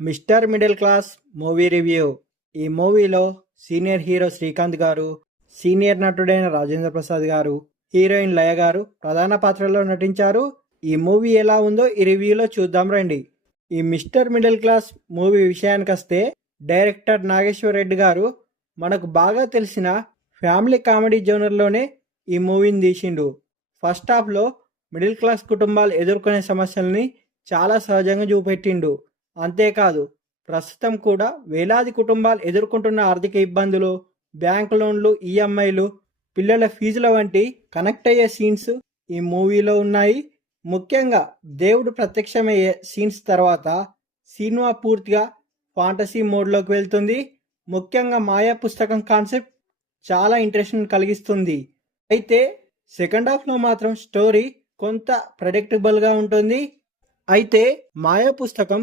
Mister middle class movie review. ఈ మూవీలో senior hero Srikanth గారు, సీనియర్ నటుడైన రాజేంద్ర ప్రసాద్ గారు, హీరోయిన్ లయ గారు ప్రధాన పాత్రలో నటించారు. ఈ మూవీ ఎలా ఉందో ఈ రివ్యూలో చూద్దాం రండి. ఈ మిస్టర్ మిడిల్ క్లాస్ మూవీ విషయానికొస్తే డైరెక్టర్ నాగేశ్వర్ రెడ్డి గారు మనకు బాగా తెలిసిన ఫ్యామిలీ కామెడీ జోనర్లోనే ఈ మూవీని తీసిండు. ఫస్ట్ హాఫ్లో మిడిల్ క్లాస్ కుటుంబాలు ఎదుర్కొనే సమస్యల్ని చాలా సహజంగా చూపెట్టిండు. అంతేకాదు ప్రస్తుతం కూడా వేలాది కుటుంబాలు ఎదుర్కొంటున్న ఆర్థిక ఇబ్బందులు, బ్యాంక్ లోన్లు, ఈఎంఐలు, పిల్లల ఫీజుల వంటి కనెక్ట్ అయ్యే సీన్స్ ఈ మూవీలో ఉన్నాయి. ముఖ్యంగా దేవుడు ప్రత్యక్షమయ్యే సీన్స్ తర్వాత సినిమా పూర్తిగా ఫాంటసీ మోడ్లోకి వెళ్తుంది. ముఖ్యంగా మాయా పుస్తకం కాన్సెప్ట్ చాలా ఇంట్రెస్ట్ కలిగిస్తుంది. అయితే సెకండ్ హాఫ్లో మాత్రం స్టోరీ కొంత ప్రెడిక్టబుల్గా ఉంటుంది. అయితే మాయా పుస్తకం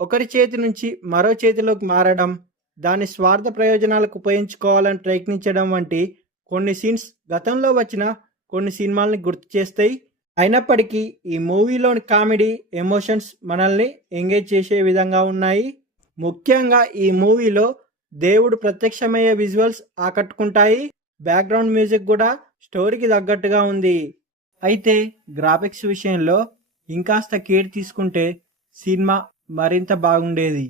ఒకరి చేతి నుంచి మరో చేతిలోకి మారడం, దాని స్వార్థ ప్రయోజనాలకు ఉపయోగించుకోవాలని ప్రయత్నించడం వంటి కొన్ని సీన్స్ గతంలో వచ్చిన కొన్ని సినిమాల్ని గుర్తు చేస్తాయి. అయినప్పటికీ ఈ మూవీలోని కామెడీ, ఎమోషన్స్ మనల్ని ఎంగేజ్ చేసే విధంగా ఉన్నాయి. ముఖ్యంగా ఈ మూవీలో దేవుడు ప్రత్యక్షమయ్యే విజువల్స్ ఆకట్టుకుంటాయి. బ్యాక్గ్రౌండ్ మ్యూజిక్ కూడా స్టోరీకి తగ్గట్టుగా ఉంది. అయితే గ్రాఫిక్స్ విషయంలో ఇంకాస్త కేర్ తీసుకుంటే సినిమా మరింత బాగుండేది.